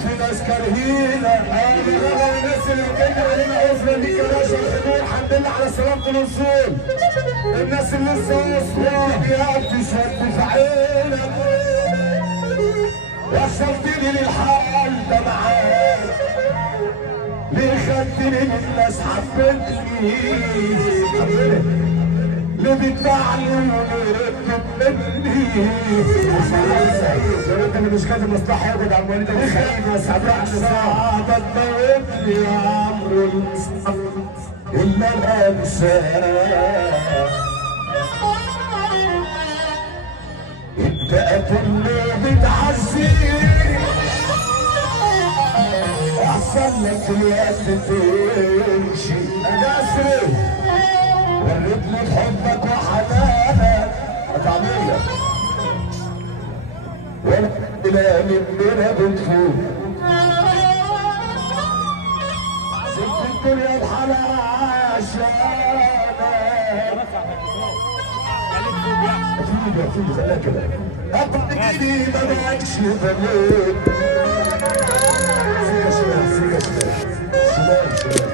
في ناس كارهينا الناس اللي بتجري علينا عذرا دي كراشة الحضور الحمد لله على سلامة الوصول. الناس اللي لسه وصلوا يا بتشد في عينك وصلتني للحال ده معاك ليه خدتني للناس حبتني ليه بتبعني وليه مني انت اللي مش كاتب مصلحه يا جدع امال انت خايف يا سعداء ساعة تموتني يا عمرو الا انا انساك انت قتلني بتعزيني احسن لك الوقت تمشي انا اسري وريتني بحبك وحنانك هتعملها ولا لا مننا بتفوت سبت الدنيا بحالها عشانك اكيد خليها كده قطع ايدي ما بقتش بموت سيكا شمال سيكا شمال شمال شمال